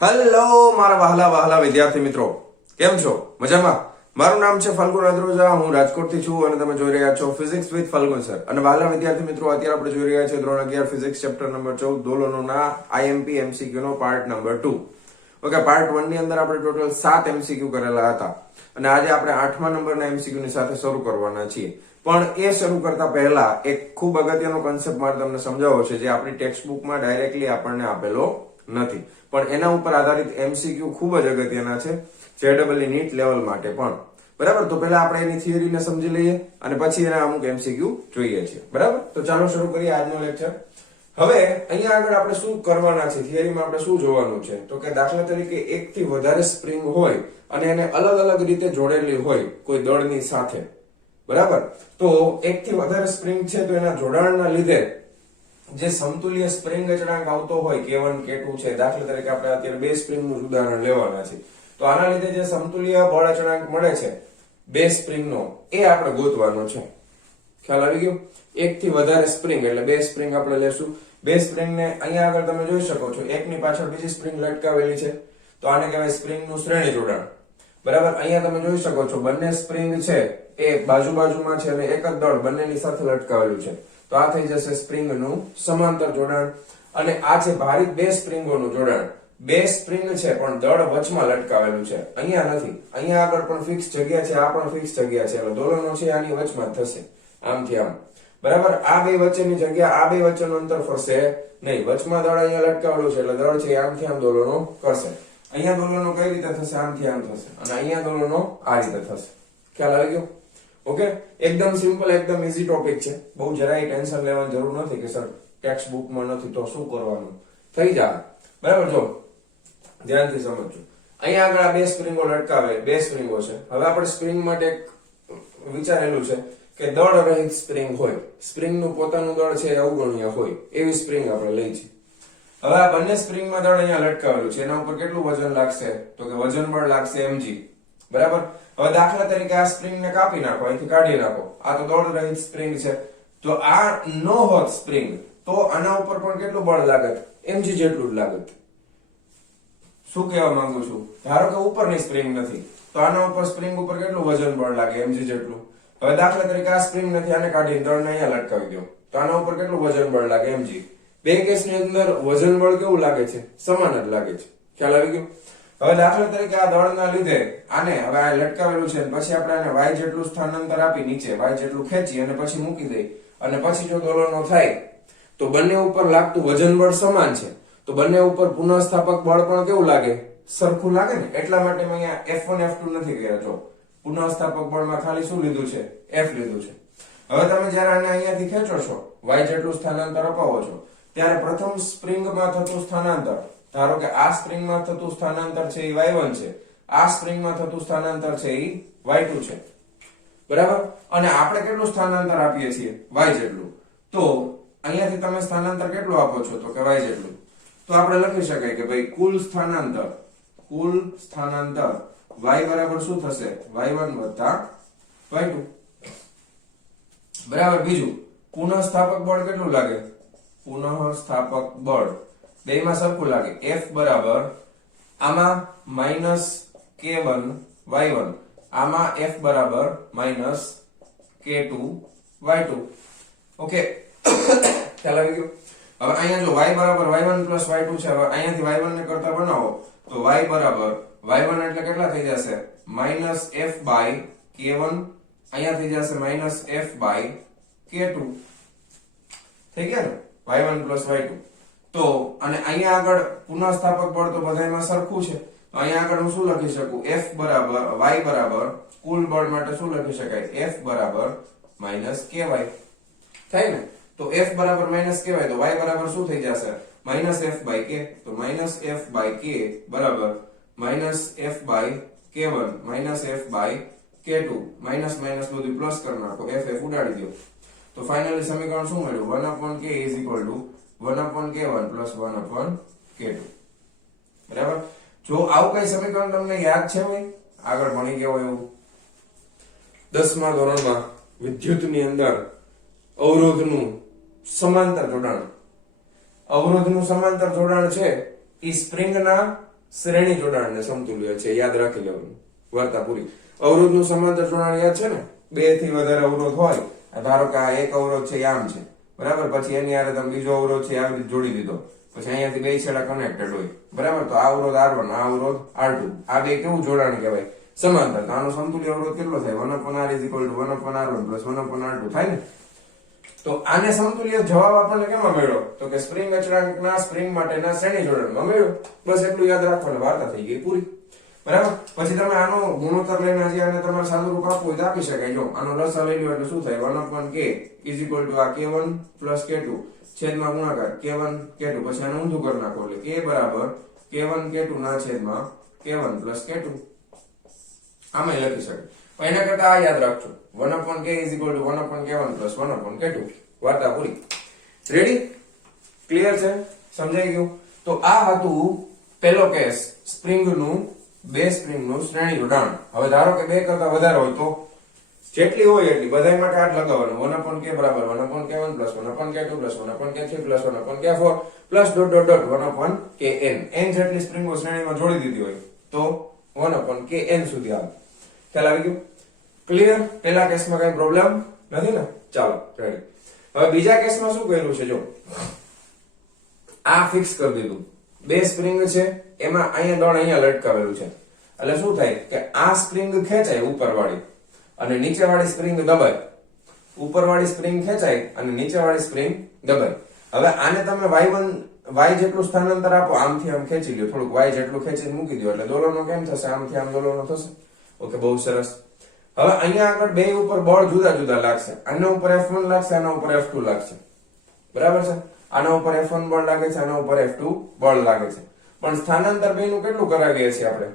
Hello મારા વહાલા વહાલા વિદ્યાર્થી મિત્રો, કેમ છો? મજામાં? મારું નામ છે ફલ્ગુન અદ્રોજા, હું રાજકોટથી છું અને તમે જોઈ રહ્યા છો ફિઝિક્સ વિથ ફલ્ગુન સર. અને વહાલા વિદ્યાર્થી મિત્રો, અત્યારે આપણે જોઈ રહ્યા છીએ ધોરણ 11 ફિઝિક્સ ચેપ્ટર નંબર 14 દોલનોના આઈએમપી એમસીક્યુ નો પાર્ટ નંબર 2. ઓકે, પાર્ટ 1 ની અંદર આપણે ટોટલ 7 એમસીક્યુ કરેલા હતા અને આજે આપણે 8મા નંબરના એમસીક્યુ ની સાથે શરૂ કરવાના છીએ. પણ એ શરૂ કરતા પહેલા એક ખૂબ અગત્યનો કોન્સેપ્ટ મારે તમને સમજાવવો છે, જે આપણી ટેક્સ્ટ બુકમાં ડાયરેક્ટલી આપણને આપેલો નથી, પણ એના ઉપર આધારિત એમસીક્યુ ખૂબ જ અગત્યના છે જેડબલઈ નીટ લેવલ માટે પણ. બરાબર, તો પહેલા આપણે એની થિયરીને સમજી લઈએ અને પછી એના અમુક એમસીક્યુ જોઈએ છીએ. બરાબર, તો ચાલો શરૂ કરીએ આજનો લેક્ચર. હવે અહીંયા આગળ આપણે શું કરવાના છે, થિયરીમાં આપણે શું જોવાનું છે, તો કે દાખલા તરીકે એક થી વધારે સ્પ્રિંગ હોય અને એને અલગ અલગ રીતે જોડેલી હોય કોઈ દળની સાથે. બરાબર, તો એક થી વધારે સ્પ્રિંગ છે તો એના જોડાણના લીધે જે સમતુલ્ય સ્પ્રિંગ અચળાંક આવતો હોય K1 K2 છે, દાખલા તરીકે આપણે અત્યારે બે સ્પ્રિંગનું ઉદાહરણ લેવાના છે, તો આના લીધે જે સમતુલ્ય બળ અચળાંક મળે છે બે સ્પ્રિંગનો, એ આપણે ગોતવાનો છે. ખ્યાલ આવી ગયો? એક થી વધારે સ્પ્રિંગ એટલે બે સ્પ્રિંગ આપણે લેશું. બે સ્પ્રિંગને અહીંયા આગળ તમે જોઈ શકો છો, એકની પાછળ બીજી સ્પ્રિંગ લટકાવેલી છે, તો આને કહેવાય સ્પ્રિંગનું શ્રેણી જોડાણ. બરાબર, અહીંયા તમે જોઈ શકો છો બંને સ્પ્રિંગ છે એ બાજુ બાજુમાં છે અને એક જ દળ બંનેની સાથે લટકાવેલું છે, તો આ થઈ જશે સ્પ્રિંગનું સમાંતર જોડાણ. અને આ છે ભારિત બે સ્પ્રિંગોનું જોડાણ. બે સ્પ્રિંગ છે પણ દળ વચમાં લટકાવેલું છે, અહીંયા નથી. અહીંયા આગળ પણ ફિક્સ જગ્યા છે, આ પણ ફિક્સ જગ્યા છે, એટલે દોલનો છે આની વચમાં થશે, આમથી આમ. બરાબર, આ બે વચ્ચેની જગ્યા, આ બે વચ્ચેનું અંતર ફરશે નહીં. વચમાં દળ અહીંયા લટકાવેલું છે એટલે દળ છે આમથી આમ દોલનો કરશે. અહીંયા દોલનો કઈ રીતે થશે? આમથી આમ થશે, અને અહીંયા દોલનો આ રીતે થશે. ખ્યાલ આવી ગયો? ઓકે, એકદમ સિમ્પલ, એકદમ ઈઝી ટોપિક છે, બહુ જરાય ટેન્શન લેવાની જરૂર નથી કે સર ટેક્સ્ટ બુકમાં નથી તો શું કરવાનું, થઈ જાય. બરાબર, જો ધ્યાનથી સમજજો. અહીંયા આગળ આ બે સ્પ્રિંગો લટકાવે, બે સ્પ્રિંગો છે. હવે આપણે સ્પ્રિંગ માટે એક વિચારેલું છે કે દળ રહિત સ્પ્રિંગ હોય, સ્પ્રિંગનું પોતાનું દળ છે અવગણ્ય હોય, એવી સ્પ્રિંગ આપણે લઈ છે. હવે આ બંને સ્પ્રિંગમાં દળ અહીંયા લટકાવેલું છે, એના ઉપર કેટલું વજન લાગશે? તો કે વજન બળ લાગશે mg. બરાબર, હવે દાખલા તરીકે આ સ્પ્રિંગને કાપી નાખો, અહીંથી કાઢી નાખો, આ તો દળ રહિત સ્પ્રિંગ છે, તો આ નો હોત સ્પ્રિંગ તો આના ઉપર પણ કેટલું બળ લાગત? mg જેટલું જ લાગત. શું કહેવા માંગુ છું? ધારો કે ઉપરની સ્પ્રિંગ નથી તો આના ઉપર સ્પ્રિંગ ઉપર કેટલું વજન બળ લાગે? mg જેટલું. હવે દાખલા તરીકે આ સ્પ્રિંગ નથી, આને કાઢીને દળને અહીંયા લટકાવી દો, તો આના ઉપર કેટલું વજન બળ લાગે? mg. બે કેસની અંદર વજન બળ કેવું લાગે છે? સમાન જ લાગે છે. ખ્યાલ આવી ગયો? હવે દાખલા તરીકે આ દળના લીધે આને હવે આ લટકાવેલું છે, પછી આપણે આને y જેટલું સ્થાનાંતર આપી નીચે y જેટલું ખેંચી અને પછી મૂકી દઈ, અને પછી જો દોલનો થાય તો બંને ઉપર લાગતું વજન બળ સમાન છે, તો બંને ઉપર પુનઃસ્થાપક બળ પણ કેવું લાગે? સરખું લાગે ને. એટલા માટે મેં અહીંયા F1 F2 નથી કર્યા. જો પુનઃસ્થાપક બળમાં ખાલી શું લીધું છે? F લીધું છે. હવે તમે જ્યારે આને અહીંયાથી ખેંચો છો, y જેટલું સ્થાનાંતર અપાવો છો, ત્યારે પ્રથમ સ્પ્રિંગમાં થતું સ્થાનાંતર, ધારો કે આ સ્પ્રિંગમાં થતું સ્થાનાંતર છે એ y1 છે, આ સ્પ્રિંગમાં થતું સ્થાનાંતર છે એ y2 છે. બરાબર, અને આપણે કેટલું સ્થાનાંતર આપીએ છીએ? y જેટલું. તો અહીંયાથી તમે સ્થાનાંતર કેટલું આપો છો? તો કે y જેટલું. તો આપણે લખી શકાય કે ભાઈ કુલ સ્થાનાંતર y બરાબર શું થશે? y1 વત્તા y2. બરાબર, બીજું પુનઃસ્થાપક બળ કેટલું લાગે? પુનઃસ્થાપક બળ બેયમાં સરખું લાગે. F બરાબર આમાં -k1 y1, આમાં F બરાબર -k2 y2. ઓકે, ખ્યાલ આવી ગયો? હવે અહીંયા જો y બરાબર y1 y2 છે, હવે અહીંયાથી y1 ને કરતા બનાવો તો y બરાબર y1 એટલે કેટલા થઈ જશે? -f/k1, અહીંયા થઈ જશે -f/k2. થઈ ગયા ને? y1 y2. તો અને અહીંયા આગળ પુનઃસ્થાપક બળ તો બધાયમાં સરખું છે, તો અહીંયા આગળ હું શું લખી શકું? F બરાબર y બરાબર કુલ બળ માટે શું લખી શકાય? F બરાબર -ky. થાય ને? તો F બરાબર -ky, તો y બરાબર શું થઈ જશે? -f/k. તો -f/k બરાબર -f/k1 -f/k2, માઈનસ માઈનસ બધું પ્લસ કરી નાખો, f ઉડાડી દો, તો ફાઇનલી સમીકરણ શું મળ્યું? 1/k = 1/k1 + 1/k2. બરાબર, જો આવું કઈ સમીકરણ તમને યાદ છે ભાઈ, આગળ ભણી ગયો એવું 10મા ધોરણમાં વિદ્યુતની અંદર અવરોધનું સમાંતર જોડાણ, અવરોધનું સમાંતર જોડાણ છે એ સ્પ્રિંગના શ્રેણી જોડાણને સમતુલ્ય છે, યાદ રાખી લેવાનું. વાર્તા પૂરી. અવરોધનું સમાંતર જોડાણ યાદ છે ને, 2 થી વધારે અવરોધ હોય, ધારો કે આ એક અવરોધ છે આમ છે, બરાબર, પછી એની હારે તમે બીજો અવરોધ છે આવી રીતે જોડી દીધો, પછી અહીંયાથી બે છેડા કનેક્ટેડ હોય, બરાબર, તો આ અવરોધ R1 આ અવરોધ R2, આ બે કેવું જોડાણ કહેવાય? સમાંતર. તો આનો સમતુલ્ય અવરોધ કેટલો થાય? 1/r = 1/r1 + 1/r2 થાય ને. તો આને સમતુલ્ય જવાબ આપણને કેમાં મળ્યો? તો કે સ્પ્રિંગ અચળાંકના સ્પ્રિંગ માટેના શ્રેણી જોડાણમાં મળ્યો. બસ એટલું યાદ રાખવાનું, વાર્તા થઈ ગઈ પૂરી. બરાબર. પછી તમે આનો ગુણોત્તર લઈને હજી આને તમારે સાદું રૂપ આપવું હોય તો આપી શકાય. જો આનો લસા લઈ લો એટલે શું થાય? 1/k = આ k1 + k2 છેદમાં ગુણાકાર k1 k2. પછી આને ઊંધું કરી નાખો એટલે k બરાબર k1 k2 ના છેદમાં k1 + k2. આમાં લખી શકાય. પણ એના કરતા આ યાદ રાખજો, 1/k = 1/k1 + 1/k2. વાર્તા પૂરી. રેડી? ક્લિયર છે? સમજાઈ ગયું? તો આ હતું પહેલો કેસ, સ્પ્રિંગનું બે સ્પ્રિંગનું શ્રેણી જોડાણ. હવે ધારો કે બે કરતા વધારે હોય તો જેટલી હોય એટલી બધાયમાં કાટ લગાવવાનું. 1/k બરાબર 1/k1 + 1/k2 + 1/k3 + 1/k4 +... 1/kn. n જેટલી સ્પ્રિંગો શ્રેણીમાં જોડી દીધી હોય તો 1/kn સુધી આવે. ખ્યાલ આવી ગયો? ક્લિયર? પહેલા કેસમાં કઈ પ્રોબ્લેમ નથી ને? ચાલો રેડી. હવે બીજા કેસમાં શું કર્યું છે? જો આ ફિક્સ કરી દીધું, બે સ્પ્રિંગ છે, એમાં અહીંયા દળ અહીંયા લટકાવેલું છે, એટલે શું થાય કે આ સ્પ્રિંગ ખેંચાય ઉપરવાળી અને નીચેવાળી સ્પ્રિંગ દબાય. ઉપરવાળી સ્પ્રિંગ ખેંચાય અને નીચેવાળી સ્પ્રિંગ દબાય. હવે આને તમે y જેટલું સ્થાનાંતર આપો, આમથી આમ ખેંચી લ્યો, થોડુંક y જેટલું ખેંચીને મૂકી દો એટલે દોલનો કેમ થશે? આમથી આમ દોલનો થશે. ઓકે, બહુ સરસ. હવે અહીંયા આગળ બે ઉપર બળ જુદા જુદા લાગશે. આના ઉપર F1 લાગશે, આના ઉપર F2 લાગશે, બરાબર છે? આના ઉપર F1 બળ લાગે છે, આના ઉપર F2 બળ લાગે છે. પણ સ્થાનાંતર બેનું કેટલું કરાવીએ છીએ આપણે?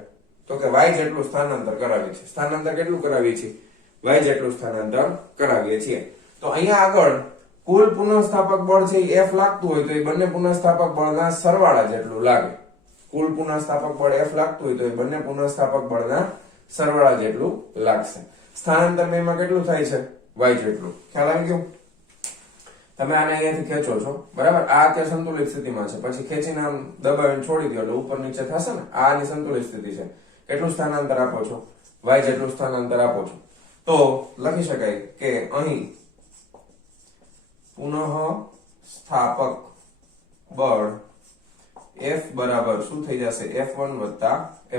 તો કે y જેટલું સ્થાનાંતર કરાવીએ છીએ. સ્થાનાંતર કેટલું કરાવીએ છીએ? y જેટલું સ્થાનાંતર કરાવીએ છીએ. તો અહીંયા આગળ કુલ પુનઃસ્થાપક બળ છે એ F લાગતું હોય તો એ બંને પુનઃસ્થાપક બળના સરવાળા જેટલું લાગે. કુલ પુનઃસ્થાપક બળ F લાગતું હોય તો એ બંને પુનઃસ્થાપક બળના સરવાળા જેટલું લાગશે. સ્થાનાંતર બેમાં કેટલું થાય છે? y જેટલું. ખ્યાલ આવી ગયો? તમે આને અહીંયાથી ખેંચો છો, બરાબર, આ અત્યારે સંતુલિત સ્થિતિમાં છે, પછી ખેંચીને આમ દબાવીને છોડી દો એટલે ઉપર નીચે થશે ને. આ આની સંતુલિત સ્થિતિ છે. કેટલું સ્થાનાંતર આપો છો? y જેટલું સ્થાનાંતર આપો છો. તો લખી શકાય કે અહીં પુનઃ સ્થાપક બળ F બરાબર શું થઈ જશે? F1 +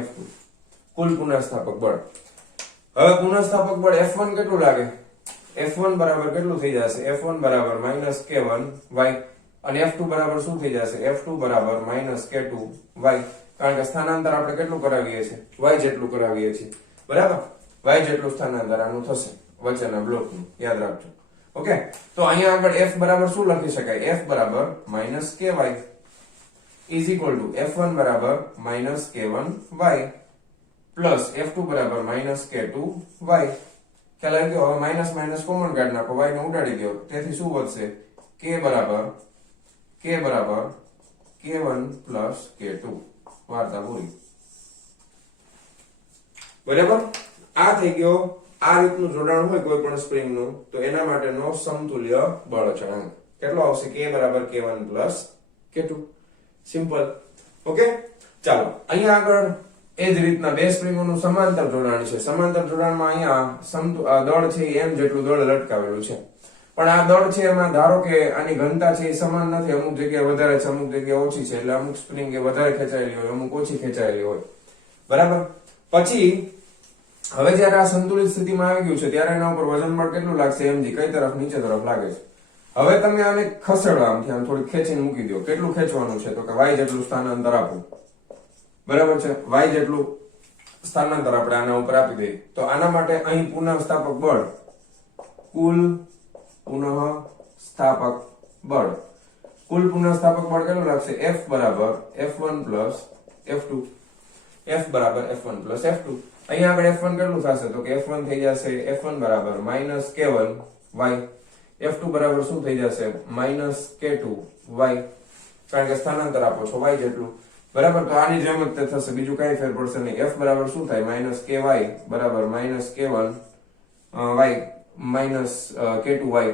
F2 કુલ પુનઃસ્થાપક બળ. હવે પુનઃસ્થાપક બળ F1 કેટલું લાગે? F1 બરાબર કેટલું થઈ જશે? F1 બરાબર -k1y અને F2 બરાબર શું થઈ જશે? F2 બરાબર -k2y. કારણ કે સ્થાનાંતર આપણે કેટલું કરાવીએ છીએ? y જેટલું કરાવીએ છીએ, બરાબર? y જેટલું સ્થાનાંતર આનું થશે વચ્ચેના બ્લોકનું, યાદ રાખજો. ઓકે, તો અહીંયા આગળ F બરાબર શું લખી શકાય? F બરાબર -ky = F1 બરાબર -k1y પ્લસ F2 બરાબર -k2y. ખ્યાલ આવી ગયો? હવે માઇનસ માઇનસ કોમન કાઢી નાખો, y ને ઉડાડી દો, તેથી શું વધશે? k બરાબર k1 + k2. વાર્તા પૂરી. બરાબર? આ થઈ ગયો આ રીતનું જોડાણ હોય કોઈ પણ સ્પ્રિંગ નું તો એના માટેનો સમતુલ્ય બળ અચળાંક. કેટલો આવશે? k બરાબર k1 + k2. સિમ્પલ. ઓકે, ચાલો અહીંયા આગળ એ જ રીતના બે સ્પ્રિંગોનું સમાંતર જોડાણ છે. સમાંતર જોડાણમાં અહીંયા દળ છે એમ જેટલું દળ લટકાવેલું છે, પણ આ દળ છે એમાં ધારો કે આની ઘનતા છે એ સમાન નથી. અમુક જગ્યાએ વધારે છે, અમુક જગ્યાએ ઓછી છે, એટલે અમુક સ્પ્રિંગ એ વધારે ખેંચાયેલી હોય, અમુક ઓછી ખેંચાયેલી હોય, બરાબર? પછી હવે જયારે આ સંતુલિત સ્થિતિમાં આવી ગયું છે ત્યારે એના ઉપર વજન બળ કેટલું લાગશે? mg. કઈ તરફ? નીચે તરફ લાગે છે. હવે તમે આને ખસેડો, આમથી આમ થોડી ખેંચીને મૂકી દો. કેટલું ખેંચવાનું છે? તો કે y જેટલું સ્થાનાંતર આપો, બરાબર છે? y જેટલું સ્થાનાંતર આપણે આના ઉપર આપી દઈએ. તો આના માટે અહીં પુનઃસ્થાપક બળ, કુલ પુનઃસ્થાપક બળ કેટલું લાગશે? F બરાબર F1 + F2. F બરાબર F1 + F2. અહીંયા આગળ F1 કેટલું થશે? તો કે F1 થઈ જશે F1 બરાબર -k1y. F2 બરાબર શું થઈ જશે? -k2y. કારણ કે સ્થાનાંતર આપો છો y જેટલું, બરાબર? તો આની જેમ જ થશે, બીજું કઈ ફેર પડશે નહીં. F બરાબર શું થાય? -ky બરાબર -k1y -k2y.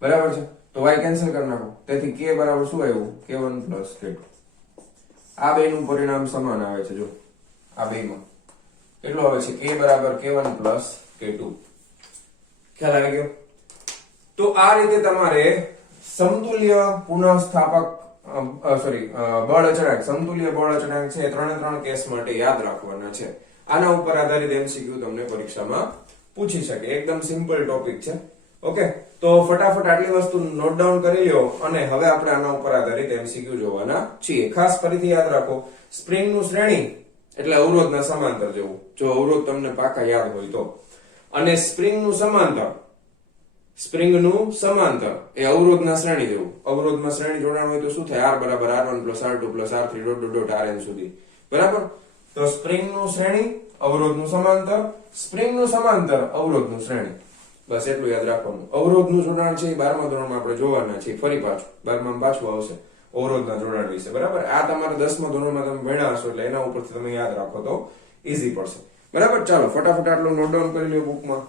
બરાબર છે? તો y કેન્સલ કરી નાખો, તેથી k બરાબર શું આવ્યું? k1 + k2. આ બેનું પરિણામ સમાન આવે છે. જો આ બેમાં કેટલું આવે છે? k બરાબર k1 પ્લસ k2. ખ્યાલ આવી ગયો? તો આ રીતે તમારે સમતુલ્ય પુનઃસ્થાપક બળ અચળાંક, સમતુલ્ય બળ અચળાંક છે ત્રણે ત્રણ કેસ માટે યાદ રાખવાના છે. આના ઉપર આધારિત MCQ તમને પરીક્ષામાં પૂછી શકે. એકદમ સિમ્પલ ટોપિક છે. ઓકે, તો ફટાફટ આટલી વસ્તુ નોટ ડાઉન કરી લ્યો અને હવે આપણે આના ઉપર આધારિત MCQ જોવાના છીએ. ખાસ ફરીથી યાદ રાખો, સ્પ્રિંગનું શ્રેણી એટલે અવરોધના સમાંતર જેવું, જો અવરોધ તમને પાકા યાદ હોય તો. અને સ્પ્રિંગનું સમાંતર એ અવરોધના શ્રેણી જેવું. અવરોધમાં શ્રેણી જોડાણ હોય તો શું થાય? R બરાબર R1 + R2 + R3 Rn સુધી. બરાબર? તો સ્પ્રિંગનું શ્રેણી, અવરોધનું સમાંતર, સ્પ્રિંગનું સમાંતર, અવરોધનું શ્રેણી. બસ એટલું યાદ રાખવાનું. અવરોધનું જોડાણ છે એ 12મા ધોરણમાં આપણે જોવાના છીએ. ફરી પાછું 12માં પાછું આવશે અવરોધના જોડાણ વિશે. બરાબર? આ તમારે 10મા ધોરણમાં તમે ભણ્યા હશો એટલે એના ઉપરથી તમે યાદ રાખો તો ઈઝી પડશે. બરાબર? ચાલો ફટાફટ આટલું નોટ ડાઉન કરી લ્યો બુકમાં.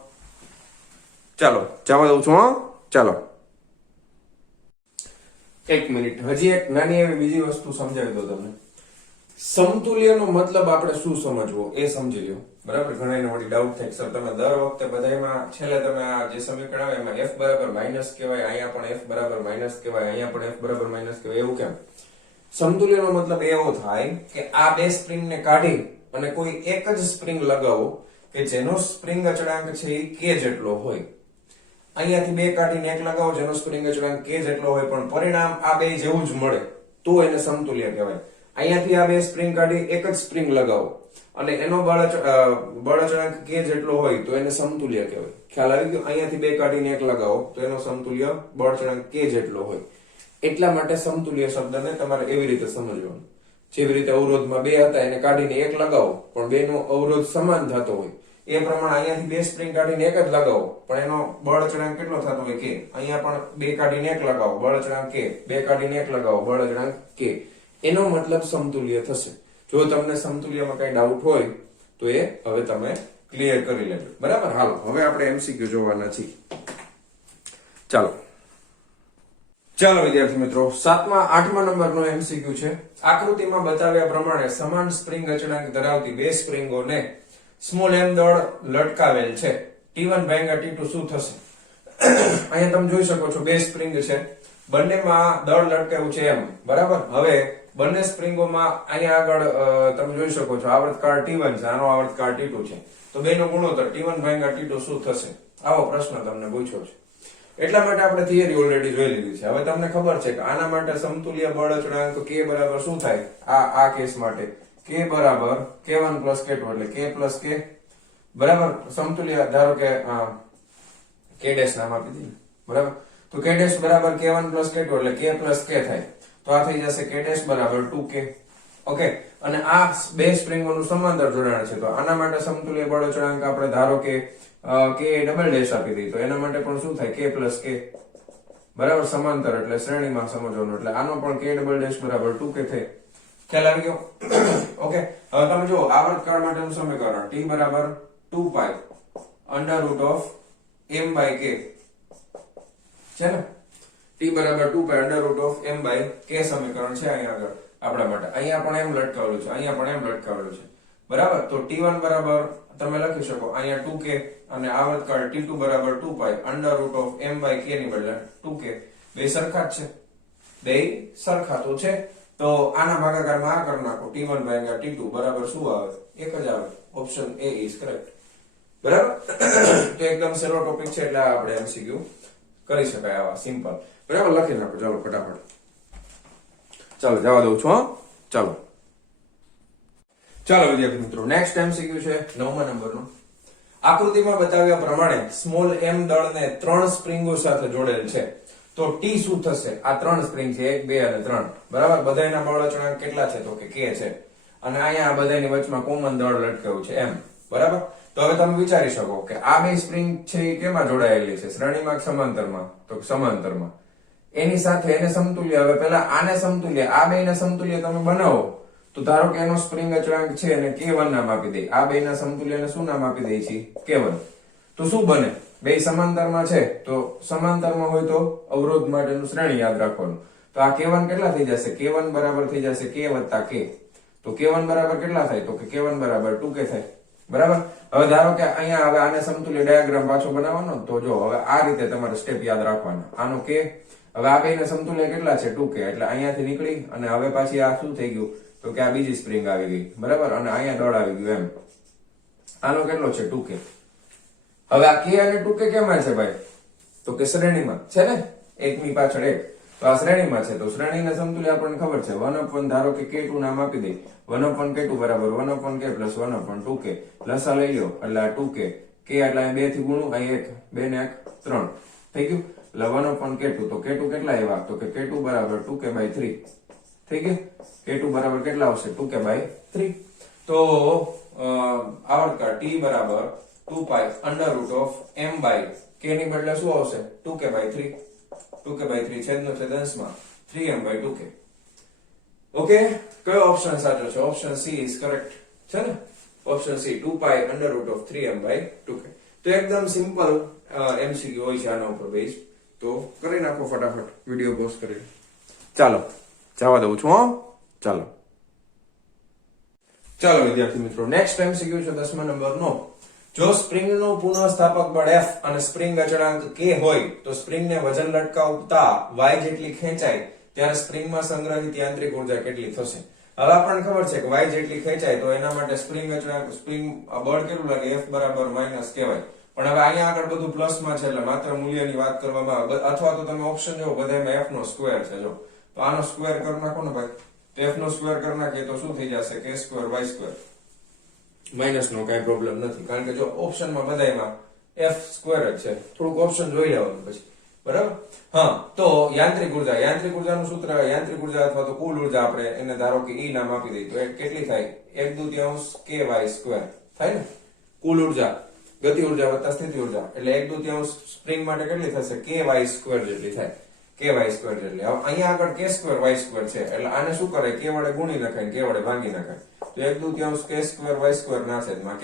ચાલો જવા દઉં છું. ચાલો 1 મિનિટ, હજી એક નાની એવી બીજી વસ્તુ સમજાવી દો તમને. સમતુલ્યનો મતલબ આપણે શું સમજવો એ સમજી લ્યો. બરાબર? ઘણાને વળી ડાઉટ થાય સર તમે દર વખતે બધામાં છેલ્લે તમે આ જે સમીકરણ આવે એમાં f બરાબર માઈનસ કહેવાય, અહીંયા પણ f બરાબર માઈનસ કહેવાય, અહીંયા પણ f બરાબર માઈનસ કહેવાય, એવું કેમ? સમતુલ્યનો મતલબ એવો થાય કે આ બે સ્પ્રિંગને કાઢી અને કોઈ એક જ સ્પ્રિંગ લગાવો કે જેનો સ્પ્રિંગ અચળાંક છે એ k જેટલો હોય. અહીંયાથી બે કાઢીને એક લગાવો જેનો સ્પ્રિંગ અચળાંક k જેટલો હોય પણ પરિણામ આ બે જેવું જ મળે તો એને સમતુલ્ય કહેવાય. અહીંયાથી આ બે સ્પ્રિંગ કાઢી એક જ સ્પ્રિંગ લગાવો અને એનો બળ અચળાંક k જેટલો હોય તો એને સમતુલ્ય કહેવાય. ખ્યાલ આવી ગયો? અહીંયાથી બે કાઢીને એક લગાવો તો એનો સમતુલ્ય બળ અચળાંક k જેટલો હોય. એટલા માટે સમતુલ્ય શબ્દને તમારે એવી રીતે સમજવાનું. જેવી રીતે અવરોધમાં બે હતા એને કાઢીને એક લગાવો પણ બેનો અવરોધ સમાન થતો હોય એ પ્રમાણે અહીંયાથી બે સ્પ્રિંગ કાઢીને એક જ લગાવો પણ એનો બળ અચળાંક કેટલો થતો હોય? k. અહીંયા પણ બે કાઢીને એક લગાવો બળ અચળાંક k, બે કાઢીને એક લગાવો બળ અચળાંક k. એનો મતલબ સમતુલ્ય થશે. જો તમને સમતુલ્યમાં કઈ ડાઉટ હોય તો એ હવે તમે ક્લિયર કરી લેજો. બરાબર? હાલો હવે આપણે MCQ જોવાના છીએ. ચાલો વિદ્યાર્થી મિત્રો, 7મા 8મા નંબરનો MCQ છે. આકૃતિમાં બતાવ્યા પ્રમાણે સમાન સ્પ્રિંગ અચળાંક ધરાવતી બે સ્પ્રિંગોને સ્મોલ m દળ લટકાવેલ છે. T1 ભાગ્યા T2 શું થશે? અહીંયા તમે જોઈ શકો છો બે સ્પ્રિંગ છે, બંનેમાં દળ લટકાયું છે m. બરાબર? હવે બંને સ્પ્રિંગોમાં અહીંયા આગળ તમે જોઈ શકો છો આવર્તકાળ T1 છે, આનો આવર્તકાળ T2 છે. તો બેનો ગુણોત્તર T1 ભાગ્યા T2 શું થશે? આવો પ્રશ્ન તમને પૂછ્યો છે. એટલા માટે આપણે થિયરી ઓલરેડી જોઈ લીધી છે. હવે તમને ખબર છે કે આના માટે સમતુલ્ય બળ અચળાંક k બરાબર શું થાય? આ કેસ માટે k બરાબર k1 + k2 એટલે k + k. બરાબર? સમતુલ્ય ધારો કે k ડેશ નામ આપી દઈએ. બરાબર? તો k ડેશ બરાબર k1 + k2 એટલે k + k થાય. તો આ થઈ જશે k ડેશ બરાબર 2k. ઓકે, અને આ બે સ્પ્રિંગોનું સમાંતર જોડાણ છે તો આના માટે સમતુલ્ય બળ અચળાંક આપણે ધારો કે k ડબલ ડેશ આપી દઈએ તો એના માટે પણ શું થાય? k + k. બરાબર? સમાંતર એટલે શ્રેણીમાં સમજવાનું એટલે આનો પણ k ડબલ ડેશ બરાબર 2k થાય. ખ્યાલ આવી ગયો? ઓકે, હવે તમે જો આવર્તકાળ માટેનું સમીકરણ t બરાબર 2π √m/k છે ને? t બરાબર 2π √m/k સમીકરણ છે અહીંયા આગળ આપણા માટે. અહીંયા પણ m લટકાવેલું છે, અહીંયા પણ m લટકાવેલું છે. બરાબર? તો t1 બરાબર તમે લખી શકો અહીંયા 2k અને આવર્તકાળ t2 બરાબર 2π √m/k ની બદલે 2k. બે સરખા જ છે, બે સરખા તો છે. તો આના ભાગાકારમાં આ કરી નાખો t1 ભાગ્યા t2 બરાબર શું આવે? એક જ આવે. Option A is correct. બરાબર? તો એકદમ સહેલો ટોપિક છે એટલે આપણે MCQ કરી શકાય આવા સિમ્પલ. બરાબર? લખી નાખો ચાલો ફટાફટ. ચાલો જવા દઉં છું. ચાલો વિદ્યાર્થી મિત્રો, નેક્સ્ટ MCQ છે 9મા નંબરનો. આકૃતિમાં બતાવ્યા પ્રમાણે સ્મોલ m દળને 3 સ્પ્રિંગો સાથે જોડેલ છે. તો T શું થશે? આ 3 સ્પ્રિંગ છે 1 2 અને 3. બરાબર? બધાયના બળ અચળાંક કેટલા છે? તો કે k છે. અને અહીંયા આ બધાયની વચમાં કોમન દળ લટકાયું છે m. બરાબર? તો હવે તમે વિચારી શકો કે આ બે સ્પ્રિંગ છે એ કેમાં જોડાયેલી છે? શ્રેણીમાં કે સમાંતરમાં? તો સમાંતરમાં. એની સાથે એને સમતુલ્ય, હવે પહેલા આને સમતુલ્ય, આ બેને સમતુલ્ય તમે બનાવો તો ધારો કે એનો સ્પ્રિંગ અચળાંક છે અને k1 નામ આપી દે. આ બેના સમતુલ્યને શું નામ આપી દે છે? k1. તો શું બને? બે સમાંતરમાં છે તો સમાંતરમાં હોય તો અવરોધ માટેનું શ્રેણી યાદ રાખવાનું. તો આ k1 કેટલા થઈ જશે? k1 બરાબર થઈ જશે k વત્તા k. તો k1 બરાબર કેટલા થાય? તો કે k1 બરાબર 2k થાય. બરાબર. હવે ધારો કે અહીંયા હવે આને સમતુલ્ય ડાયાગ્રામ પાછો બનાવવાનો, તો જો હવે આ રીતે તમારે સ્ટેપ યાદ રાખવાના. આનો k, હવે આ બેને સમતુલ્ય કેટલા છે? 2k. એટલે અહીંયાથી નીકળી અને હવે પાછી આ શું થઈ ગયું? તો કે આ બીજી સ્પ્રિંગ આવી ગઈ. બરાબર. અને અહીંયા દળ આવી ગયું એમ. આનો કેટલો છે? 2k. હવે આ k અને 2k કેમાં છે ભાઈ? તો કે શ્રેણીમાં છે ને, એકની પાછળ એક. તો આ શ્રેણીમાં છે, તો શ્રેણીના સમતુલ્ય આપણને ખબર છે 1 ધારો કે k2 નામ આપી દઈ. 1/k2 બરાબર 1/k પ્લસ 1/2k. લસા લઈ લો એટલે આ 2k. k એટલે અહીં 2 થી ગુણું, અહીં 1, 2 ને 1 3 થઈ ગયું. એટલે 1/k2. તો k2 કેટલા આવ્યા? તો કે k2 બરાબર 2k/3 થઈ ગયું. k2 બરાબર કેટલા આવશે? 2k/3. તો આવર્તકાળ t બરાબર 2 પાઈ √m/k ની બદલે શું આવશે? 2k/3. 2k/3 છેદનો છેદ અંશમાં 3m/2k. ઓકે, કયો ઓપ્શન સાચો છે? ઓપ્શન સી ઇઝ કરેક્ટ છે ને. ઓપ્શન સી 2 પાઈ √3m/2k. તો એકદમ સિમ્પલ એમસીક્યુ હોય છે આના ઉપર બેઝ. તો કરી નાખો ફટાફટ વિડિયો પોઝ કરી. ચાલો જવા દઉં છું. ચાલો વિદ્યાર્થી મિત્રો, નેક્સ્ટ એમસીક્યુ છે 10મા નંબરનો. જો સ્પ્રિંગનું પુનઃસ્થાપક બળ F અને સ્પ્રિંગ અચળાંક k હોય તો સ્પ્રિંગને વજન લટકાવતા y જેટલી ખેંચાય ત્યારે સ્પ્રિંગમાં સંગ્રહિત યાંત્રિક ઉર્જા કેટલી થશે? હવે આપણને ખબર છે કે y જેટલી ખેંચાય તો એના માટે સ્પ્રિંગ અચળાંક બળ કેટલું લાગે? F બરાબર માઈનસ કહેવાય. પણ હવે અહીંયા આગળ બધું પ્લસમાં છે એટલે માત્ર મૂલ્યની વાત કરવામાં આવે. અથવા તો તમે ઓપ્શન જો બધામાં f નો સ્ક્વેર છે. જો તો આનો સ્ક્વેર કરી નાખો ને ભાઈ, તો f નો સ્ક્વેર કરી નાખીએ તો શું થઈ જશે? k2 y2. માઇનસ નો કઈ પ્રોબ્લેમ નથી, કારણ કે જો ઓપ્શનમાં બધામાં f સ્ક્વેર જ છે. થોડુંક ઓપ્શન જોઈ લેવાનું પછી. બરાબર. હા, તો યાંત્રિક ઉર્જાનું સૂત્ર, યાંત્રિક ઉર્જા અથવા તો કુલ ઉર્જા આપણે એને ધારો કે E નામ આપી દઈએ તો એ કેટલી થાય? 1/2 ky2 થાય ને. કુલ ઉર્જા ગતિ ઉર્જા વત્તા સ્થિતિ ઉર્જા એટલે 1/2 સ્પ્રિંગ માટે કેટલી થશે? ky2 જેટલી થાય. ky2 જેટલી. હવે અહીંયા આગળ k2 y2 છે એટલે આને શું કરે? k વડે ગુણી નખાય, k વડે ભાંગી નખાય. તો 1/2 k2 y2 ના છેદમાં k.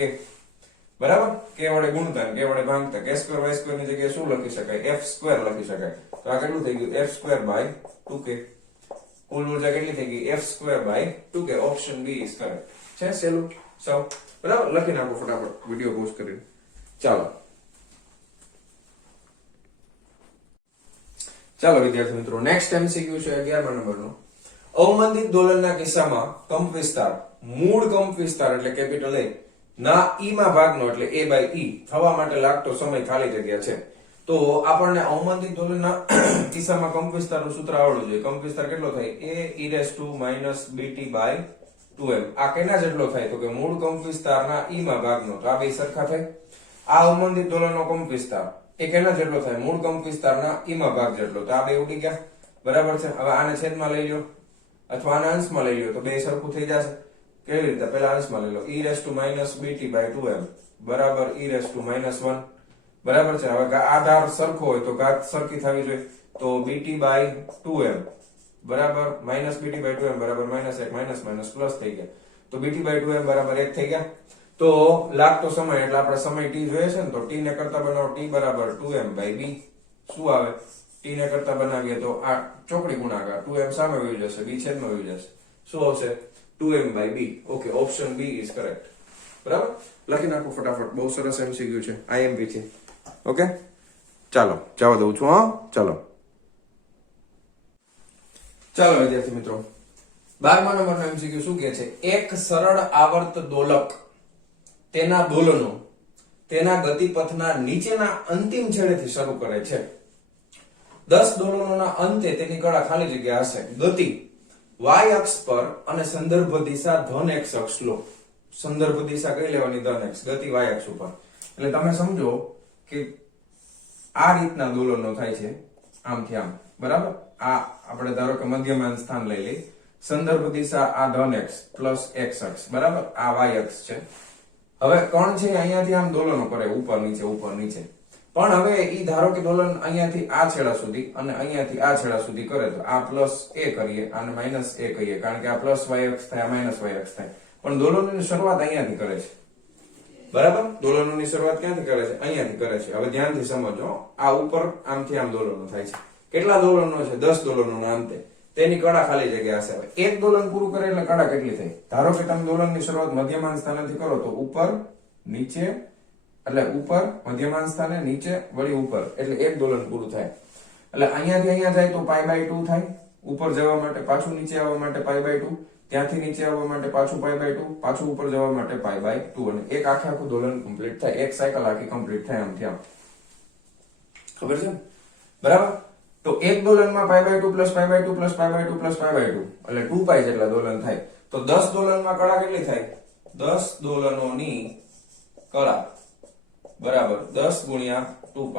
બરાબર. k વડે ગુણતા k વડે ભાંગતા k2 y2 ની જગ્યાએ શું લખી શકાય? f2 લખી શકાય. તો આ કેટલું થઈ ગયું? f2/2k. કુલ ઉર્જા કેટલી થઈ ગઈ? f2/2k. Option B is correct છે. સેલું સૌ બરાબર. લખી નાખો ફટાફટ વિડિયો પોઝ કરીને. ચાલો વિદ્યાર્થી મિત્રો, નેક્સ્ટ એમસીક્યુ છે 11મા નંબરનો. અવમંદિત દોલનના કિસ્સામાં કંપ વિસ્તાર મૂળ કંપ વિસ્તાર એટલે કેપિટલ A ના E માં ભાગનો એટલે A/E થવા માટે લાગતો સમય ખાલી જગ્યા છે. તો આપણને અવમંદિત દોલનના કિસ્સામાં કંપ વિસ્તારનું સૂત્ર આવડવું જોઈએ. કંપ વિસ્તાર કેટલો થાય? A e⁻bt/2m. આ કેના જેટલો થાય? તો કે મૂળ કંપ વિસ્તારના E માં ભાગનો. તો આ બે સરખા થાય. આ અવમંદિત દોલનનો કંપ વિસ્તાર એ કેના જેટલો થાય? મૂળ કંપ વિસ્તારના E માં ભાગ જેટલો. તો આ બે ઉડી ગયા. બરાબર છે. હવે આને છેદમાં લઈ લો અથવા આને અંશમાં લઈ લો તો બે સરખું થઈ જશે. કેવી રીતે? પહેલા અંશમાં લઈ લો. e⁻bt/2m બરાબર e⁻1. બરાબર છે. હવે આ ધાર સરખો હોય તો ઘાત સરખી થવી જોઈએ. તો bt/2m બરાબર -bt/2m બરાબર -1 પ્લસ થઈ ગયા. તો bt/2m બરાબર 1 થઈ ગયા. તો લાગતો સમય એટલે આપણે સમય t જોઈએ છે ને, તો t ને કરતા બનાવો. t બરાબર 2m/b. શું આવે? t ને કરતા બનાવીએ તો આ ચોકડી ગુણાકાર 2m સામે વહી જશે, b છેદમાં વહી જશે. શું આવશે? 2m/b. Okay, option B is correct. બરાબર. લખી નાખો ફટાફટ. બહુ સરસ એમસીક્યુ છે, IMP છે. ઓકે, ચાલો જવા દઉં છું. ચાલો વિદ્યાર્થી મિત્રો, 12મા નંબરનો એમસીક્યુ શું કહે છે? એક સરળ આવર્ત દોલક તેના દોલનો તેના ગતિપથના નીચેના અંતિમ છેડેથી શરૂ કરે છે. 10 દોલનોના અંતે તેની કડા ખાલી જગ્યા હશે. ગતિ y અક્ષ પર અને સંદર્ભ દિશા ધન x અક્ષ લો. સંદર્ભ દિશા કઈ લેવાની? ધન x. ગતિ y અક્ષ ઉપર. એટલે તમે સમજો કે આ રીતના દોલનો થાય છે, આમથી આમ. બરાબર. આ આપણે ધારો કે મધ્યમાન સ્થાન લઈ લઈ. સંદર્ભ દિશા આ ધન x પ્લસ x અક્ષ. બરાબર. આ y અક્ષ છે. હવે કણ છે અહીંયાથી આમ દોલનો કરે, ઉપર નીચે ઉપર નીચે. પણ હવે ઈ ધારો કે દોલન અહીંયાથી આ છેડા સુધી અને અહીંયાથી આ છેડા સુધી કરે તો આ પ્લસ a કરીએ અને માઇનસ a કહીએ, કારણ કે આ પ્લસ y અક્ષ થાય, આ માઇનસ y અક્ષ થાય. પણ દોલનોની શરૂઆત અહીંયાથી કરે છે. બરાબર. દોલનોની શરૂઆત ક્યાંથી કરે છે? અહીંયાથી કરે છે. હવે ધ્યાનથી સમજો. આ ઉપર આમથી આમ દોલનો થાય છે. કેટલા દોલનો છે? 10 દોલનોના અંતે. તેની કળા ખાલી જગ્યા હશે. હવે એક દોલન પૂરું કરે એટલે કળા કેટલી થઈ? ધારો કે તમે દોલનની શરૂઆત મધ્યમાન સ્થાનેથી કરો તો ઉપર નીચે એટલે ઉપર મધ્યમાન સ્થાને નીચે વળી ઉપર એટલે એક દોલન પૂરું થાય. એટલે અહીંયાથી અહીંયા જાય તો π/2 થાય. ઉપર જવા માટે પાછું નીચે આવવા માટે π/2, ત્યાંથી નીચે આવવા માટે પાછું π/2, પાછું ઉપર જવા માટે π/2 અને એક આખું દોલન કમ્પ્લીટ થાય. એક સાયકલ આખી કમ્પ્લીટ થાય આમથી આમ. ખબર છે ને? બરાબર. તો એક દોલનમાં π/2 + π/2 + π/2 + π/2 એટલે 2π જેટલા દોલન થાય. તો 10 દોલનમાં કળા કેટલી થાય? 10 દોલનોની કળા બરાબર 10 ગુણ્યા 2π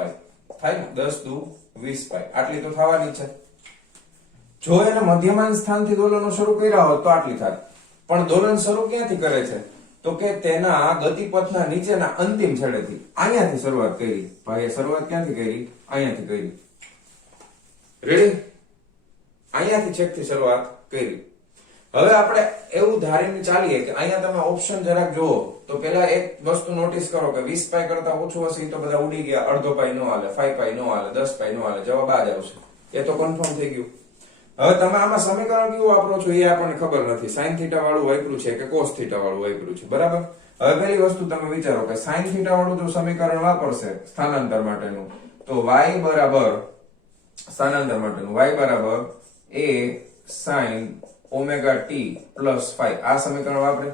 થાય ને. 10 દુ 20π આટલી તો થવાની છે. જો એને મધ્યમાન સ્થાનથી દોલનો શરૂ કર્યા હોત તો આટલી થાય. પણ દોલન શરૂ ક્યાંથી કરે છે? તો કે તેના ગતિપથના નીચેના અંતિમ છેડેથી અહીંયાથી શરૂઆત કરી. ભાઈએ શરૂઆત ક્યાંથી કરી? અહીંયાથી કરી. રેડી? અહીંયાથી છેકથી શરૂઆત કરી. હવે આપણે એવું ધારીને ચાલીએ કે અહીંયા તમે ઓપ્શન જરાક જુઓ તો પેલા એક વસ્તુ નોટિસ કરો કે 20π કરતા ઓછું હશે તો બધા ઉડી ગયા. અડધો π નો હાલે, 5π નો હાલે, 10π નો હાલે, જવાબ આ જ આવશે. એ તો કન્ફર્મ થઈ ગયું. હવે તમે આમાં સમીકરણ કેવું વાપરો છો એ આપણને ખબર નથી. sin θ વાળું વાપર્યું છે કે cos θ વાળું વાપર્યું છે. બરાબર. હવે પહેલી વસ્તુ તમે વિચારો કે sin θ વાળું જો સમીકરણ વાપરશે સ્થાનાંતર માટેનું તો y બરાબર સ્થાનાંતર માટેનું y બરાબર a sin ωt + phi આ સમીકરણ વાપરે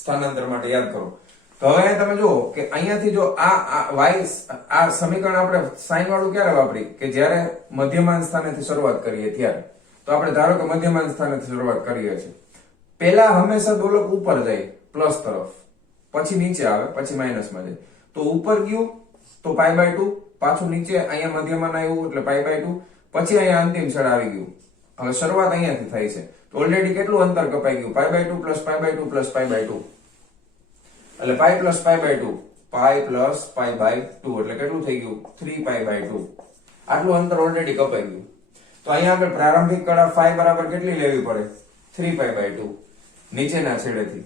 સ્થાનાંતર માટે. યાદ કરો. તો હવે તમે જુઓ કે અહીંયાથી જો આ y આ સમીકરણ આપણે sin વાળું ક્યારે વાપરી? કે જ્યારે મધ્યમાન સ્થાનેથી શરૂઆત કરીએ ત્યારે. તો આપણે ધારો કે મધ્યમાન સ્થાનેથી શરૂઆત કરીએ છીએ. પહેલા હંમેશા દોલક ઉપર જાય પ્લસ તરફ, પછી નીચે આવે, પછી માઇનસમાં જાય. તો ઉપર ગયું તો π/2, પાછું નીચે અહીંયા મધ્યમાન આવ્યું એટલે π/2, પછી અહીંયા અંતિમ છેડ આવી ગયું. હવે શરૂઆત અહીંયાથી થાય છે. તો ઓલરેડી કેટલું અંતર કપાઈ ગયું? π/2 + π/2 + π/2 એટલે π + π/2 π + π/2 એટલે કેટલું થઈ ગયું? 3π/2. આટલું અંતર ઓલરેડી કપાઈ ગયું. તો અહીંયા આગળ પ્રારંભિક કળા phi બરાબર કેટલી લેવી પડે? 3π/2 નીચેના છેડેથી.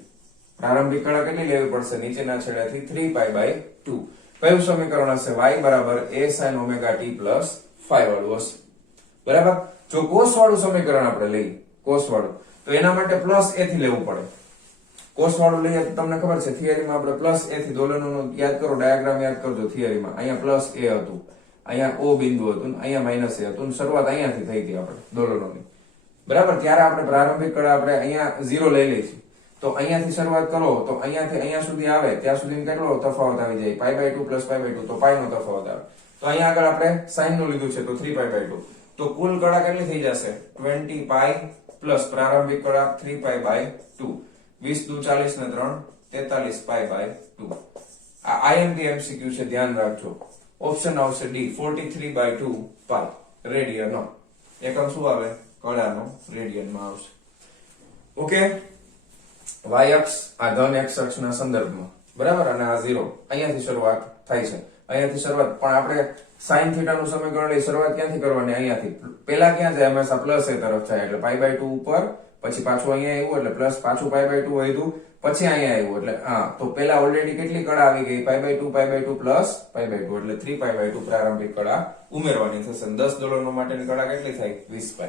પ્રારંભિક કળા કેટલી લેવી પડશે? નીચેના છેડેથી 3π/2. કયું સમીકરણ હશે? y બરાબર a sin ωt + phi વાળું હશે. બરાબર. જો cos વાળું સમીકરણ આપણે લઈએ, cos વાળું, તો એના માટે પ્લસ a થી લેવું પડે. cos વાળું લઈએ તો તમને ખબર છે થિયરીમાં આપણે પ્લસ a થી દોલનોનો યાદ કરો, ડાયાગ્રામ યાદ કરજો થિયરીમાં. અહીંયા પ્લસ a હતું, અહીંયા o બિંદુ હતું, અહીંયા માઈનસ a હતું. શરૂઆત અહીંયાથી થઈ હતી આપણે દોલનોની. બરાબર. ત્યારે આપણે પ્રારંભિક કળા આપણે અહીંયા 0 લઈ લઈશું. તો અહીંયાથી શરૂઆત કરો તો અહીંયાથી અહીંયા સુધી આવે ત્યાં સુધી કેટલો તફાવત આવી જાય? π/2 + π/2 તો π નો તફાવત આવે. તો અહીંયા આગળ આપણે sin નું લીધું છે તો 3π/2. તો કુલ કળા કેટલી થઈ જશે? 20π પ્લસ પ્રારંભિક કળા 3π/2. 20 દુ 40 ને 3 43π/2. આ IMP MCQ છે, ધ્યાન રાખજો. ઓપ્શન આવશે ડી 43/2π રેડિયન. એકમ શું આવે? કળાનો રેડિયનમાં આવશે. ઓકે. y અક્ષ આ ધન x અક્ષના સંદર્ભમાં. બરાબર. અને આ 0 અહીંયાથી શરૂઆત થાય છે. અહીંયાથી શરૂઆત પણ આપણે sin θ નું સમીકરણ લઈ શરૂઆત ક્યાંથી કરવાની? અહીંયાથી. પેલા ક્યાં જાય? હંમેશા પ્લસ a તરફ જાય એટલે π/2 ઉપર, પછી પાછું અહીંયા આવ્યું એટલે પ્લસ, પાછું π/2 વધ્યું, પછી અહીંયા આવ્યું એટલે હા. તો પેલા ઓલરેડી કેટલી કળા આવી ગઈ? π/2 π/2 + π/2 એટલે 3π/2 પ્રારંભિક કળા ઉમેરવાની થશે. 10 દોલનો માટેની કળા કેટલી થાય? 20π.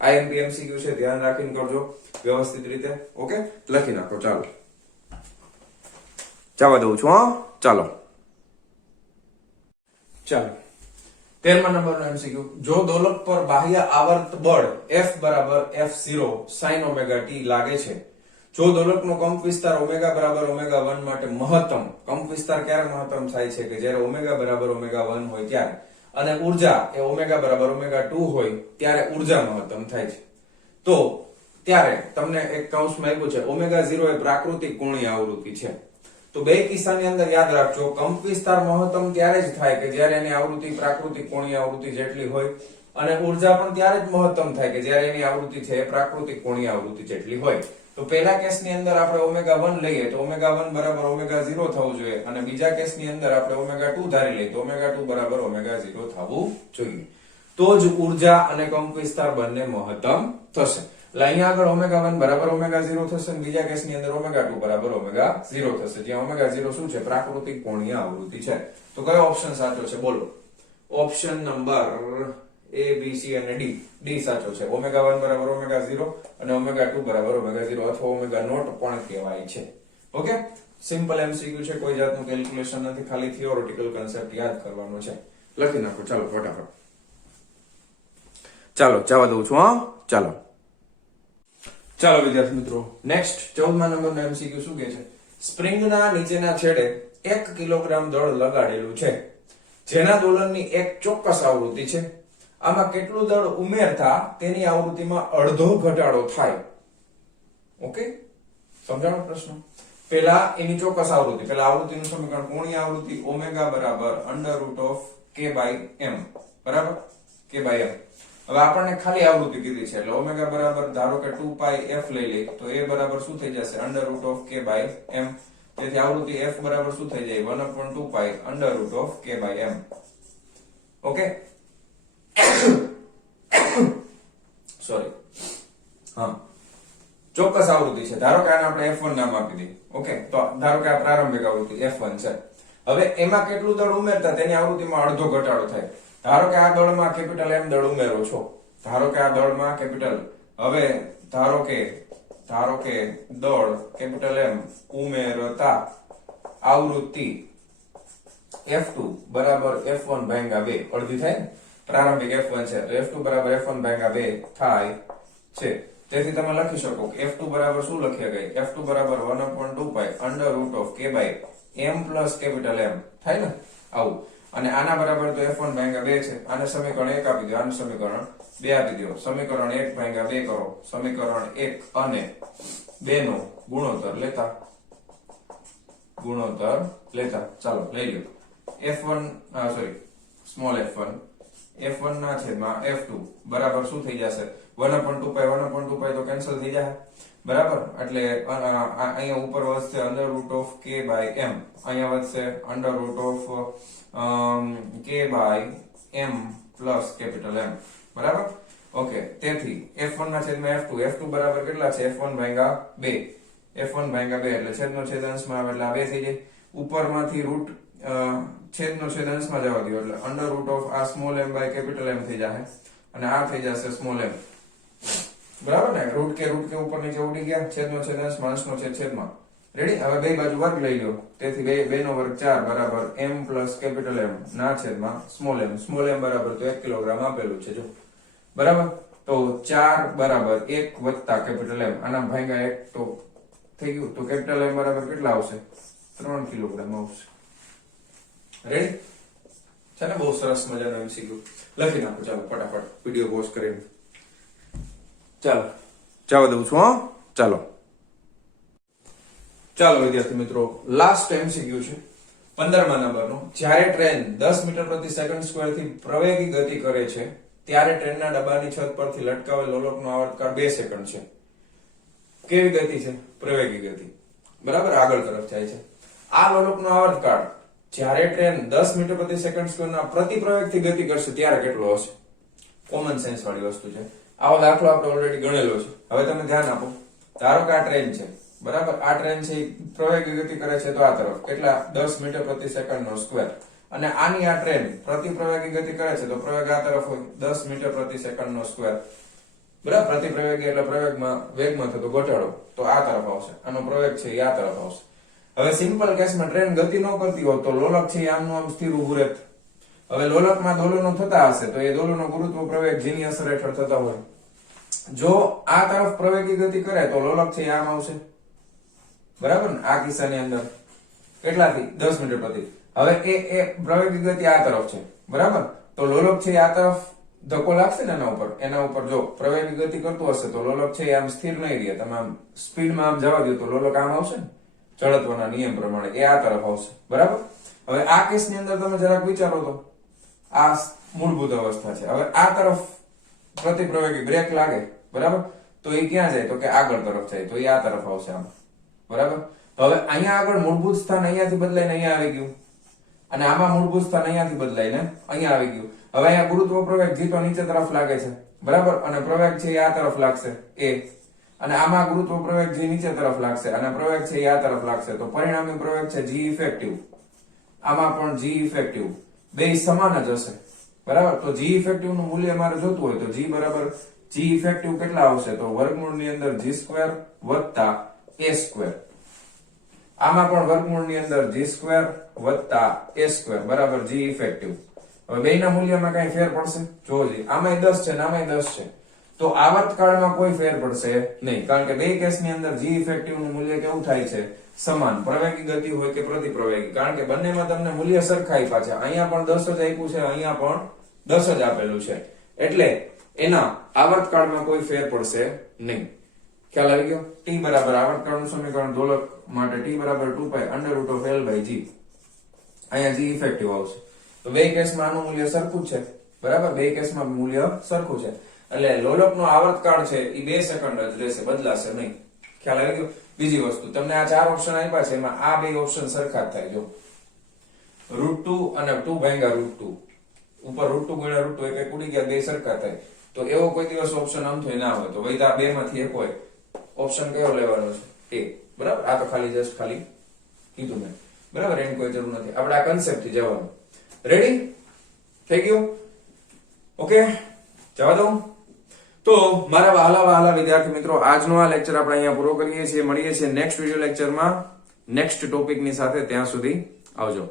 IMP MCQ છે, ધ્યાન રાખીને કરજો વ્યવસ્થિત રીતે. ઓકે, લખી નાખો. ચાલો જવા દઉં છું. હા, ચાલો 13મા નંબરનો MCQ. જો દોલક પર બાહ્ય આવર્ત બળ F બરાબર F0 sin ωt લાગે છે, જો દોલકનો કંપ વિસ્તાર ω બરાબર ω1 માટે મહત્તમ, કંપ વિસ્તાર ક્યારે મહત્તમ થાય છે? કે જ્યારે ω બરાબર ω1 હોય ત્યારે, અને ઉર્જા એ ω બરાબર ω2 હોય ત્યારે ઉર્જા મહત્તમ થાય છે. તો ત્યારે તમને એક કૌંસમાં આપ્યું છે ω0 એ પ્રાકૃતિક કોણીય આવૃત્તિ છે. તો બે કિસ્સાની અંદર યાદ રાખજો, કંપ વિસ્તાર મહત્તમ ત્યારે જ થાય કે જ્યારે એની આવૃત્તિ પ્રાકૃતિક કોણીય આવૃત્તિ જેટલી હોય, અને ઉર્જા પણ ત્યારે જ મહત્તમ થાય કે જ્યારે એની આવૃત્તિ છે એ પ્રાકૃતિક કોણીય આવૃત્તિ જેટલી હોય. તો પહેલા કેસની અંદર આપણે ω1 લઈએ તો ω1 બરાબર ω0 થવું જોઈએ, અને બીજા કેસની અંદર આપણે ω2 ધારી લઈએ તો ω2 બરાબર ω0 થવું જોઈએ. તો જ ઉર્જા અને કંપ વિસ્તાર બંને મહત્તમ થશે. એટલે અહીંયા આગળ ω1 બરાબર ω0 થશે, અને બીજા કેસની અંદર ω2 બરાબર ω0 થશે, જ્યાં ω0 શું છે? પ્રાકૃતિક કોણીય આવૃત્તિ છે. તો કયો ઓપ્શન સાચો છે? બોલો. Option number A B C અને D સાચો છે. ω1 બરાબર ω0 અને ω2 બરાબર ω0 અથવા ω0 પણ કહેવાય છે. ઓકે, સિમ્પલ MCQ છે, કોઈ જાતનું કેલ્ક્યુલેશન નથી, ખાલી થિયોરેટિકલ કન્સેપ્ટ યાદ કરવાનો છે. લખી નાખો ચાલો ફટાફટ. ચાલો જવા દઉં છું. હા ચાલો વિદ્યાર્થી મિત્રો, નેક્સ્ટ 14મા નંબરનો MCQ શું કહે છે? સ્પ્રિંગના નીચેના છેડે 1 કિલોગ્રામ દળ લગાડેલું છે, જેના દોલનની એક ચોક્કસ આવૃત્તિ છે. આમાં કેટલું દળ ઉમેરતા તેની આવૃત્તિમાં અડધો ઘટાડો થાય. ઓકે, સમજાણો પ્રશ્ન? પેલા એની ચોક્કસ આવૃત્તિ, પેલા આવૃત્તિનું સમીકરણ કોણીય આવૃત્તિ ω બરાબર √k/m બરાબર, k/m. હવે આપણને ખાલી આવૃત્તિ કીધી છે એટલે ω બરાબર ધારો કે 2πf લઈ લઈએ તો a બરાબર શું થઈ જશે? √k/m. તેથી આવૃત્તિ f બરાબર શું થઈ જાય? 1/2π √k/m. ઓકે, સોરી, હા, ચોક્કસ આવૃત્તિ છે. ધારો કે આને આપણે f1 નામ આપી દઈએ. ઓકે, તો ધારો કે આ પ્રારંભિક આવૃત્તિ f1 છે. હવે એમાં કેટલું દળ ઉમેરતા તેની આવૃત્તિમાં અડધો ઘટાડો થાય. ધારો કે આ દળમાં કેપિટલ M દળ ઉમેરો છો, ધારો કે આ દળમાં કેપિટલ, હવે ધારો કે દળ કેપિટલ M ઉમેરતા આવૃત્તિ f2 બરાબર f1 ભાગ્યા 2 અડધી થાય ને, પ્રારંભિક f1 છે તો f2 બરાબર f1 ભાગ્યા 2 થાય છે. તેથી તમે લખી શકો કે f2 બરાબર શું લખી શકાય? f2 બરાબર 1/2π √k/m પ્લસ કેપિટલ M થાય ને આવું. અને આના બરાબર તો f1 ભાગ્યા 2 છે. આને સમીકરણ 1 આપી દો, આને સમીકરણ 2 આપી દો. સમીકરણ 1 ભાગ્યા 2 કરો. સમીકરણ 1 અને 2 નો ગુણોત્તર લેતા ચાલો લઈ લો. f1 સોરી સ્મોલ f1 ના છેદમાં f2 બરાબર શું થઈ જશે? 1/2π તો કેન્સલ થઈ જાય બરાબર, એટલે અહીંયા ઉપર વધશે √k/m, અહીંયા વધશે √k/m પ્લસ કેપિટલ M બરાબર. ઓકે, તેથી f1 ના છેદમાં f2 બરાબર કેટલા છે? f1 ભાગ્યા 2 એટલે છેદનો છેદ અંશમાં આવે એટલે આ 2 થઈ જાય. ઉપરમાંથી રૂટ છેદનો છેદ અંશમાં જવા દો એટલે √આ small m by capital M થઈ જશે અને આ થઈ જશે સ્મોલ m બરાબર ને. રૂટ કે ઉપર નીચે ઉડી ગયા, છેદનો છેદ અંશમાં, અંશનો છેદ છેદમાં. રેડી? હવે બે બાજુ વર્ગ લઈ લો, તેથી 2 નો વર્ગ 4 બરાબર m પ્લસ કેપિટલ M ના છેદમાં સ્મોલ m બરાબર તો 1 કિલોગ્રામ આપેલું છે જો બરાબર. તો 4 બરાબર 1 વત્તા કેપિટલ M, આના ભાગ્યા 1 તો થઈ ગયું, તો કેપિટલ M બરાબર કેટલા આવશે? 3 કિલોગ્રામ આવશે. રેડી છે ને? બહુ સરસ મજાનો MCQ લખી નાખો ચાલો ફટાફટ, વિડિયો પોઝ કરીને. ચાલો જવા દઉં છું. હા ચાલો વિદ્યાર્થી મિત્રો, લાસ્ટ MCQ છે 15મા નંબરનો. જ્યારે ટ્રેન 10 મીટર પ્રતિ સેકન્ડ સ્ક્વેર થી પ્રવેગી ગતિ કરે છે ત્યારે ટ્રેનના ડબ્બાની છત પરથી લટકાવેલ લોલકનો આવર્તકાળ 2 સેકન્ડ છે. કેવી ગતિ છે? પ્રવેગી ગતિ બરાબર, આગળ તરફ જાય છે. આ લોલકનો આવર્તકાળ જ્યારે ટ્રેન 10 મીટર પ્રતિ સેકન્ડ સ્ક્વેરના પ્રતિ પ્રવેગથી ગતિ કરશે ત્યારે કેટલો હશે? કોમન સેન્સ વાળી વસ્તુ છે. આવો દાખલો આપણે ઓલરેડી ગણેલો છે. હવે તમે ધ્યાન આપો. ધારો કે આ ટ્રેન છે બરાબર, આ ટ્રેન છે પ્રવેગી ગતિ કરે છે તો આ તરફ કેટલા? 10 મીટર પ્રતિ સેકન્ડ નો સ્ક્વેર. અને આની આ ટ્રેન પ્રતિ પ્રવેગી ગતિ કરે છે તો પ્રવેગ આ તરફ હોય 10 મીટર પ્રતિ સેકન્ડ નો સ્ક્વેર બરાબર. પ્રતિ પ્રવેગી એટલે પ્રવેગમાં વેગમાં થતો ઘટાડો, તો આ તરફ આવશે. આનો પ્રવેગ છે એ આ તરફ આવશે. હવે સિમ્પલ કેસમાં ટ્રેન ગતિ ન કરતી હોય તો લોલક છે આમનું આમ સ્થિર ઉભું રહેત. હવે લોલકમાં દોલનો થતા હશે તો એ દોલનો ગુરુત્વ પ્રવેગ જેની અસર હેઠળ થતા હોય. જો આ તરફ પ્રવેગી ગતિ કરે તો લોલક છે આમ આવશે બરાબર ને, આ કિસ્સાની અંદર કેટલાથી? 10 મીટર પ્રતિ. હવે એ પ્રવેગી ગતિ આ તરફ છે બરાબર, તો લોલક છે આ તરફ ધક્કો લાગશે ને એના ઉપર જો પ્રવેગી ગતિ કરતું હશે તો લોલક છે આમ સ્થિર નહીં રહે. તમે આમ સ્પીડમાં આમ જવા દો તો લોલક આમ આવશે ને, જડત્વના નિયમ પ્રમાણે એ આ તરફ આવશે બરાબર. હવે આ કેસની અંદર તમે જરાક વિચારો તો આ મૂળભૂત અવસ્થા છે. હવે આ તરફ પ્રતિ પ્રવેગી બ્રેક લાગે બરાબર, તો એ ક્યાં જાય? તો કે આગળ તરફ જાય, તો એ આ તરફ આવશે આમ બરાબર. તો હવે અહીંયા આગળ મૂળભૂત સ્થાન અહીંયાથી બદલાઈને અહીંયા આવી ગયું અને આમાં મૂળભૂત સ્થાન અહીંયાથી બદલાઈને અહીંયા આવી ગયું. હવે અહીંયા ગુરુત્વ પ્રવેગ જીતો નીચે તરફ લાગે છે બરાબર, અને પ્રવેગ છે એ આ તરફ લાગશે એ, અને આમાં ગુરુત્વ પ્રવેગ જે નીચે તરફ લાગશે અને પ્રવેગ છે એ આ તરફ લાગશે. તો પરિણામી પ્રવેગ છે G ઇફેક્ટિવ, આમાં પણ G ઇફેક્ટિવ, બે સમાન જ હશે બરાબર. તો g ઇફેક્ટિવ નું મૂલ્ય મારે જોતું હોય તો g બરાબર g ઇફેક્ટિવ કેટલા આવશે તો વર્ગમૂળની અંદર g² વત્તા a². આમાં પણ વર્ગમૂળની અંદર g² વત્તા a² બરાબર g ઇફેક્ટિવ. હવે બેયના મૂલ્યમાં કઈ ફેર પડશે? જોજો, આમાંય 10 છે ને આમાંય 10 છે, તો આવર્તકાળમાં કોઈ ફેર પડશે નહીં, કારણ કે બે કેસની અંદર g ઇફેક્ટિવ નું મૂલ્ય કેવું થાય છે? સમાન. પ્રવેગી ગતિ હોય કે પ્રતિપ્રવેગી, કારણ કે બંનેમાં તમને મૂલ્ય સરખા આપ્યા છે. અહીંયા પણ 10 જ આપ્યું છે, અહીંયા પણ 10 જ આપેલું છે, એટલે એના આવર્તકાળમાં કોઈ ફેર પડશે નહીં. ખ્યાલ આવી ગયો? t બરાબર આવર્તકાળનું સમીકરણ દોલક માટે t બરાબર 2π √L/g. અહીંયા g ઇફેક્ટિવ આવશે. તો બે કેસમાં આનું મૂલ્ય સરખું છે, બરાબર. બે કેસમાં મૂલ્ય સરખું છે, એટલે લોલકનો આવર્તકાળ છે એ 2 સેકન્ડ જ રહેશે, બદલાશે નહીં. ખ્યાલ આવી ગયો? બીજી વસ્તુ, તમને આ 4 ઓપ્શન આપ્યા છે, એમાં આ બે ઓપ્શન સરખા જ થાય. જો √2 અને 2 ભાગ્યા √2, ઉપર √2 ગુણ્યા √2 એક એક ઉડી ગયા, બે સરખા થાય. તો એવો કોઈ દિવસ ઓપ્શન આમ થઈ ના હોય, તો વૈધા બે માંથી એક હોય. ઓપ્શન કયો લેવાનો છે? એ. બરાબર. આ તો ખાલી જસ્ટ ખાલી કીધું મેં, બરાબર. એની કોઈ જરૂર નથી, આપણે આ કન્સેપ્ટ થી જવાનું. રેડી થઈ ગયું? ઓકે, જવા દઉં. તો મારા વહાલા વિદ્યાર્થી મિત્રો, આજનો આ લેક્ચર આપણે અહીંયા પૂરો કરીએ છીએ. મળીએ છીએ નેક્સ્ટ વિડિયો લેક્ચરમાં નેક્સ્ટ ટોપિકની સાથે. ત્યાં સુધી આવજો.